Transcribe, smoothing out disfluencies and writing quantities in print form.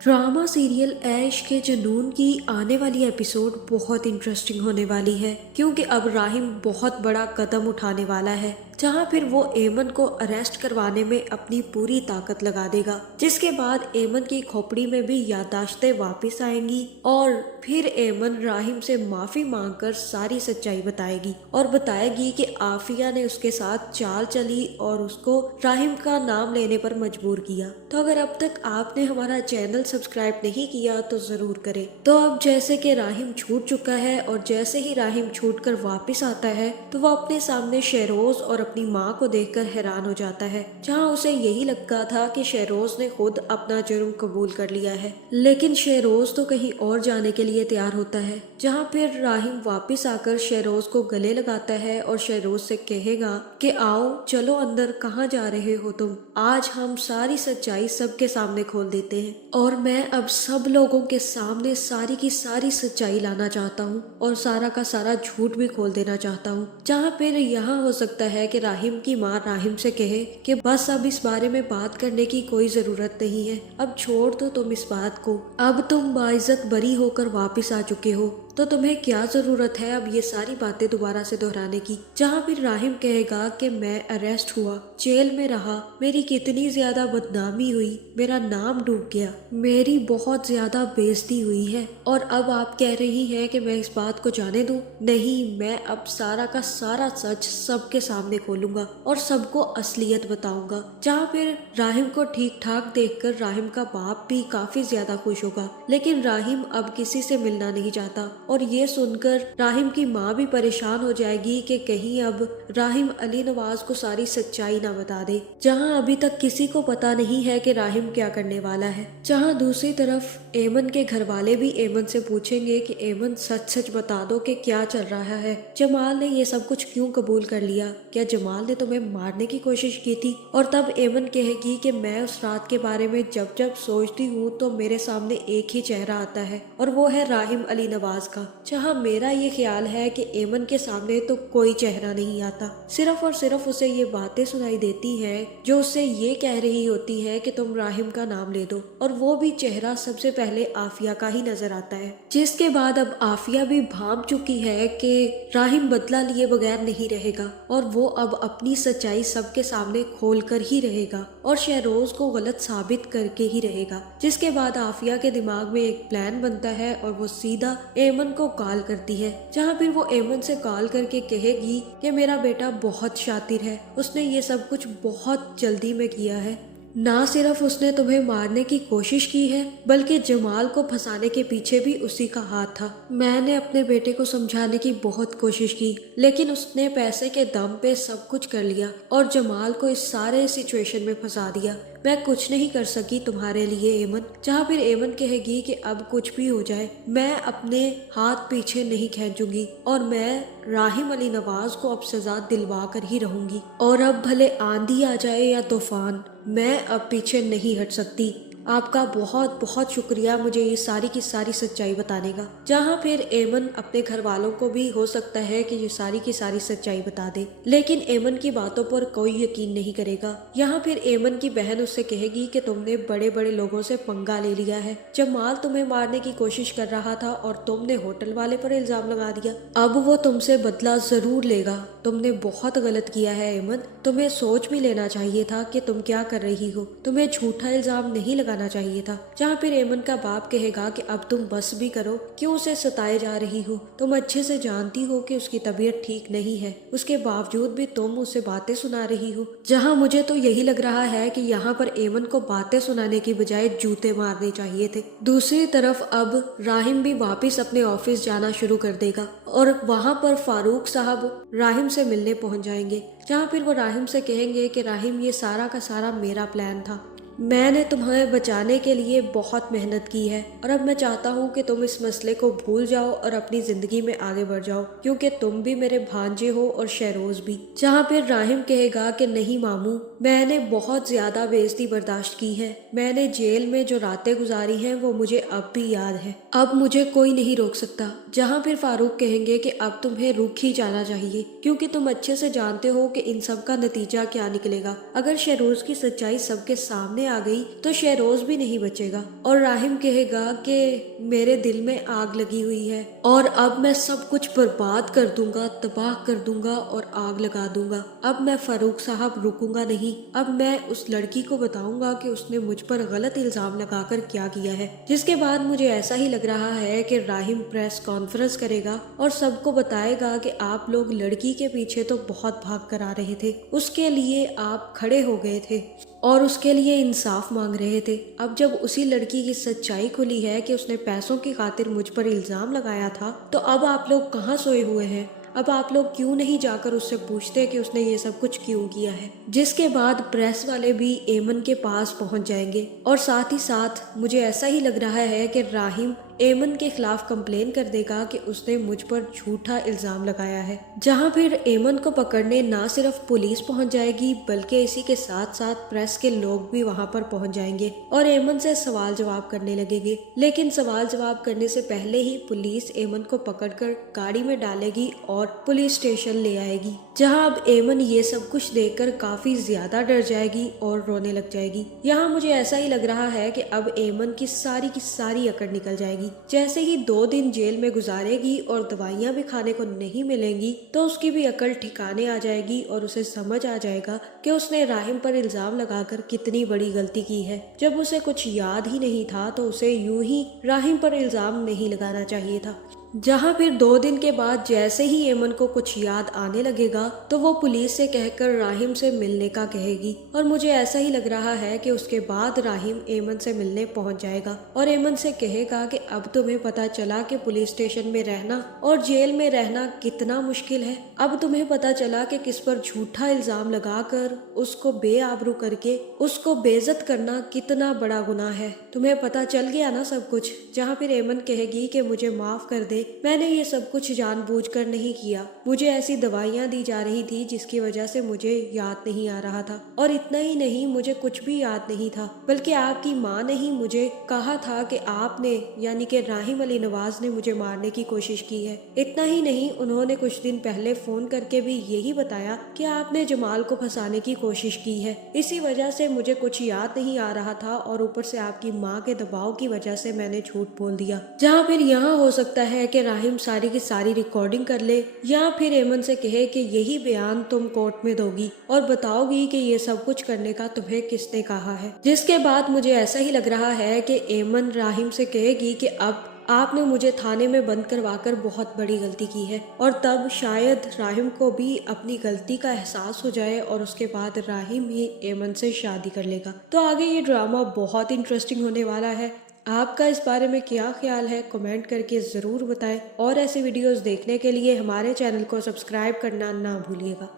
Drama serial ऐश के जुनून की आने वाली एपिसोड बहुत इंटरेस्टिंग होने वाली है, क्योंकि अब राहिम बहुत बड़ा कदम उठाने वाला है, जहां फिर वो एमन को अरेस्ट करवाने में अपनी पूरी ताकत लगा देगा। जिसके बाद एमन की खोपड़ी में भी याददाश्तें वापस आएंगी और फिर एमन राहिम से माफी मांगकर सारी सच्चाई बताएगी और बताएगी कि आफिया ने उसके साथ चाल चली और उसको राहिम का नाम लेने पर मजबूर किया। तो अगर अब तक आपने हमारा चैनल सब्सक्राइब नहीं किया तो जरूर करें। तो अब जैसे कि राहिम छूट चुका है और जैसे ही राहिम छूट कर वापिस आता है तो वो अपने सामने शहरोज और अपनी माँ को देखकर हैरान हो जाता है, जहाँ उसे यही लगता था कि शहरोज ने खुद अपना जुर्म कबूल कर लिया है। लेकिन शहरोज तो कहीं और जाने के लिए तैयार होता है, जहाँ फिर राहिम वापिस आकर शहरोज को गले लगाता है और शहरोज से कहेगा कि आओ चलो अंदर, कहाँ जा रहे हो तुम, आज हम सारी सच्चाई सबके सामने खोल देते हैं और मैं अब सब लोगों के सामने सारी की सारी सच्चाई लाना चाहता हूँ और सारा का सारा झूठ भी खोल देना चाहता हूँ। जहाँ फिर यहाँ हो सकता है कि राहिम की माँ राहिम से कहे कि बस अब इस बारे में बात करने की कोई जरूरत नहीं है, अब छोड़ दो तुम इस बात को, अब तुम बाइज्जत बरी होकर वापिस आ चुके हो तो तुम्हें क्या जरूरत है अब ये सारी बातें दोबारा से दोहराने की। जहाँ फिर राहिम कहेगा कि मैं अरेस्ट हुआ, जेल में रहा, मेरी कितनी ज्यादा बदनामी हुई, मेरा नाम डूब गया, मेरी बहुत ज्यादा बेइज्जती हुई है और अब आप कह रही हैं कि मैं इस बात को जाने दूं? नहीं, मैं अब सारा का सारा सच सबके सामने खोलूंगा और सबको असलियत बताऊंगा। जहाँ फिर राहिम को ठीक ठाक देखकर राहिम का बाप भी काफी ज्यादा खुश होगा, लेकिन राहिम अब किसी से मिलना नहीं चाहता और ये सुनकर राहिम की माँ भी परेशान हो जाएगी कि कहीं अब राहिम अली नवाज को सारी सच्चाई ना बता दे। जहाँ अभी तक किसी को पता नहीं है कि राहिम क्या करने वाला है। जहाँ दूसरी तरफ एमन के घर वाले भी एमन से पूछेंगे कि एमन सच सच बता दो कि क्या चल रहा है, जमाल ने ये सब कुछ क्यों कबूल कर लिया, क्या जमाल ने तुम्हें मारने की कोशिश की थी? और तब एमन कहेगी कि मैं उस रात के बारे में जब जब सोचती हूँ तो मेरे सामने एक ही चेहरा आता है और वो है राहिम अली नवाज का। जहाँ मेरा ये ख्याल है कि एमन के सामने तो कोई चेहरा नहीं आता, सिर्फ और सिर्फ उसे ये बातें सुनाई देती हैं जो उसे ये कह रही होती है कि तुम राहिम का नाम ले दो, और वो भी चेहरा सबसे पहले आफिया का ही नजर आता है। जिसके बाद अब आफिया भी भांप चुकी है कि राहिम बदला लिए बगैर नहीं रहेगा और वो अब अपनी सच्चाई सबके सामने खोल कर ही रहेगा और शहरोज को गलत साबित करके ही रहेगा। जिसके बाद आफिया के दिमाग में एक प्लान बनता है और वो सीधा एमन को कॉल करती है, जहाँ फिर वो एमन से कॉल करके कहेगी कि मेरा बेटा बहुत शातिर है, उसने ये सब कुछ बहुत जल्दी में किया है, ना सिर्फ उसने तुम्हें मारने की कोशिश की है बल्कि जमाल को फंसाने के पीछे भी उसी का हाथ था। मैंने अपने बेटे को समझाने की बहुत कोशिश की, लेकिन उसने पैसे के दम पे सब कुछ कर लिया और जमाल को इस सारे सिचुएशन में फंसा दिया। मैं कुछ नहीं कर सकी तुम्हारे लिए एमन। जहाँ फिर एमन कहेगी कि अब कुछ भी हो जाए मैं अपने हाथ पीछे नहीं खींचूंगी और मैं राहिम अली नवाज को अब सजा दिलवा कर ही रहूंगी और अब भले आंधी आ जाए या तूफान, मैं अब पीछे नहीं हट सकती। आपका बहुत बहुत शुक्रिया मुझे ये सारी की सारी सच्चाई बताने का। जहाँ फिर एमन अपने घर वालों को भी हो सकता है कि ये सारी की सारी सच्चाई बता दे, लेकिन एमन की बातों पर कोई यकीन नहीं करेगा। यहाँ फिर एमन की बहन उससे कहेगी कि तुमने बड़े बड़े लोगों से पंगा ले लिया है, जमाल तुम्हें मारने की कोशिश कर रहा था और तुमने होटल वाले पर इल्जाम लगा दिया, अब वो तुमसे बदला जरूर लेगा। तुमने बहुत गलत किया है एमन, तुम्हें सोच भी लेना चाहिए था कि तुम क्या कर रही हो, तुम्हें झूठा इल्जाम नहीं लगाना चाहिए था। जहाँ फिर एमन का बाप कहेगा कि अब तुम बस भी करो, क्यों उसे सताए जा रही हो, तुम अच्छे से जानती हो कि उसकी तबीयत ठीक नहीं है, उसके बावजूद भी तुम उसे बातें सुना रही हो। जहाँ मुझे तो यही लग रहा है कि यहाँ पर एमन को बातें सुनाने की बजाय जूते मारने चाहिए थे। दूसरी तरफ अब राहिम भी वापिस अपने ऑफिस जाना शुरू कर देगा और वहाँ पर फारूक साहब राहिम से मिलने पहुँच जाएंगे, जहाँ फिर वो राहिम से कहेंगे कि राहिम ये सारा का सारा मेरा प्लान था, मैंने तुम्हें बचाने के लिए बहुत मेहनत की है और अब मैं चाहता हूँ कि तुम इस मसले को भूल जाओ और अपनी जिंदगी में आगे बढ़ जाओ, क्योंकि तुम भी मेरे भांजे हो और शहरोज भी। जहाँ फिर राहिम कहेगा कि नहीं मामू, मैंने बहुत ज्यादा बेइज्जती बर्दाश्त की है, मैंने जेल में जो रातें गुजारी हैं वो मुझे अब भी याद है, अब मुझे कोई नहीं रोक सकता। जहाँ फिर फारूक कहेंगे कि अब तुम्हें रुक ही जाना चाहिए, क्योंकि तुम अच्छे से जानते हो कि इन सब का नतीजा क्या निकलेगा। अगर शहरोज की सच्चाई सबके सामने आ गई तो शहरोज भी नहीं बचेगा और राहिम कहेगा कि मेरे दिल में आग लगी हुई है और अब मैं सब कुछ बर्बाद कर दूंगा, तबाह कर दूंगा और आग लगा दूंगा। अब मैं फारूक साहब रुकूंगा नहीं। अब मैं उस लड़की को बताऊंगा कि उसने मुझ पर गलत इल्जाम लगाकर क्या किया है। जिसके बाद मुझे ऐसा ही लग रहा है कि राहिम प्रेस कॉन्फ्रेंस करेगा और सबको बताएगा कि आप लोग लड़की के पीछे तो बहुत भाग कर आ रहे थे, उसके लिए आप खड़े हो गए थे और उसके लिए इंसाफ मांग रहे थे। अब जब उसी लड़की की सच्चाई खुली है कि उसने पैसों की खातिर मुझ पर इल्जाम लगाया था, तो अब आप लोग कहाँ सोए हुए हैं? अब आप लोग क्यों नहीं जाकर उससे पूछते कि उसने ये सब कुछ क्यों किया है? जिसके बाद प्रेस वाले भी एमन के पास पहुंच जाएंगे और साथ ही साथ मुझे ऐसा ही लग रहा है कि राहिम एमन के खिलाफ कंप्लेन कर देगा कि उसने मुझ पर झूठा इल्जाम लगाया है। जहां फिर एमन को पकड़ने ना सिर्फ पुलिस पहुंच जाएगी बल्कि इसी के साथ साथ प्रेस के लोग भी वहां पर पहुंच जाएंगे और एमन से सवाल जवाब करने लगेंगे। लेकिन सवाल जवाब करने से पहले ही पुलिस एमन को पकड़कर गाड़ी में डालेगी और पुलिस स्टेशन ले आएगी, जहां अब एमन ये सब कुछ देखकर काफी ज्यादा डर जाएगी और रोने लग जाएगी। यहाँ मुझे ऐसा ही लग रहा है कि अब एमन की सारी अकड़ निकल जाएगी। जैसे ही 2 दिन जेल में गुजारेगी और दवाइयां भी खाने को नहीं मिलेंगी तो उसकी भी अकल ठिकाने आ जाएगी और उसे समझ आ जाएगा कि उसने राहिम पर इल्जाम लगाकर कितनी बड़ी गलती की है। जब उसे कुछ याद ही नहीं था तो उसे यूं ही राहिम पर इल्जाम नहीं लगाना चाहिए था। जहां फिर 2 दिन के बाद जैसे ही एमन को कुछ याद आने लगेगा तो वो पुलिस से कहकर राहिम से मिलने का कहेगी और मुझे ऐसा ही लग रहा है कि उसके बाद राहिम एमन से मिलने पहुंच जाएगा और एमन से कहेगा कि अब तुम्हें पता चला कि पुलिस स्टेशन में रहना और जेल में रहना कितना मुश्किल है। अब तुम्हें पता चला कि किस पर झूठा इल्जाम लगाकर उसको बेआबरू करके उसको बेइज्जत करना कितना बड़ा गुनाह है। तुम्हें पता चल गया ना सब कुछ। जहाँ फिर एमन कहेगी कि मुझे माफ कर दे, मैंने ये सब कुछ जानबूझकर नहीं किया। मुझे ऐसी दवाइयाँ दी जा रही थी जिसकी वजह से मुझे याद नहीं आ रहा था और इतना ही नहीं, मुझे कुछ भी याद नहीं था, बल्कि आपकी माँ ने ही मुझे कहा था कि आपने यानी कि राहिम अली नवाज ने मुझे मारने की कोशिश की है। इतना ही नहीं, उन्होंने कुछ दिन पहले फोन करके भी यही बताया कि आपने जमाल को फंसाने की कोशिश की है। इसी वजह से मुझे कुछ याद नहीं आ रहा था और ऊपर से आपकी माँ के दबाव की वजह से मैंने झूठ बोल दिया। जहाँ फिर यहाँ हो सकता है कि राहिम सारी की सारी रिकॉर्डिंग कर ले या फिर एमन से कहे कि यही बयान तुम कोर्ट में दोगी और बताओगी कि ये सब कुछ करने का तुम्हें किसने कहा है। जिसके बाद मुझे ऐसा ही लग रहा है कि एमन राहिम से कहेगी कि अब आपने मुझे थाने में बंद करवाकर बहुत बड़ी गलती की है और तब शायद राहिम को भी अपनी गलती का एहसास हो जाए और उसके बाद राहिम ही एमन से शादी कर लेगा। तो आगे ये ड्रामा बहुत इंटरेस्टिंग होने वाला है। आपका इस बारे में क्या ख्याल है कमेंट करके ज़रूर बताएं और ऐसे वीडियोस देखने के लिए हमारे चैनल को सब्सक्राइब करना ना भूलिएगा।